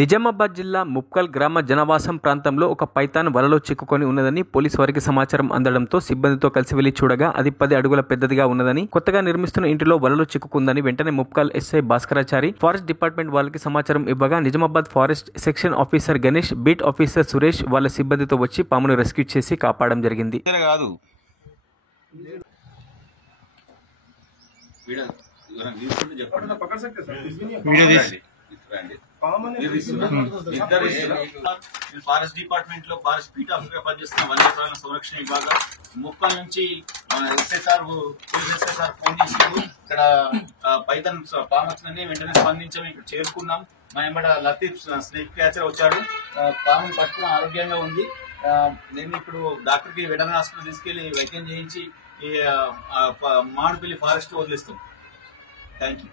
నిజామాబాద్ జిల్లా ముప్కల్ గ్రామ జనవాసం ప్రాంతంలో ఒక పైథాన్ వలలో చిక్కుకొని ఉన్నదని పోలీసు వారికి సమాచారం అందడంతో సిబ్బందితో కలిసి వెళ్లి చూడగా అది 10 అడుగుల పెద్దదిగా ఉన్నదని, కొత్తగా నిర్మిస్తున్న ఇంటిలో వలలో చిక్కుకుందని వెంటనే Mupkal SI Bhaskarachari forest department వాళ్ళకి సమాచారం ఇవ్వగా Nizamabad forest section officer Ganesh, beat officer Suresh వాళ్ళ సిబ్బందితో వచ్చి పామును రెస్క్యూ చేసి కాపాడడం జరిగింది. ఫారెస్ట్ డిపార్ట్మెంట్ లో ఫారెస్ట్ బీట్ ఆఫీసర్ పనిచేస్తున్న వన్యప్రాణుల సంరక్షణ విభాగం ముప్పల్ నుంచి ఎస్ఎస్ఆర్ ఫోన్ చేసి ఇక్కడ పైథాన్ పాము వచ్చిందని వెంటనే స్పందించాము. ఇక్కడ చేరుకున్నాం. మా ఎంబడ లతీఫ్ స్నేక్ క్యాచర్ వచ్చాడు. పామును పట్టుకుని ఆరోగ్యంగా ఉంది. నేను ఇప్పుడు డాక్టర్ కి వెటర్నరీ హాస్పిటల్ తీసుకెళ్లి వైద్యం చేయించి మామిడిపల్లి ఫారెస్ట్ వదిలేస్తాం. Thank you.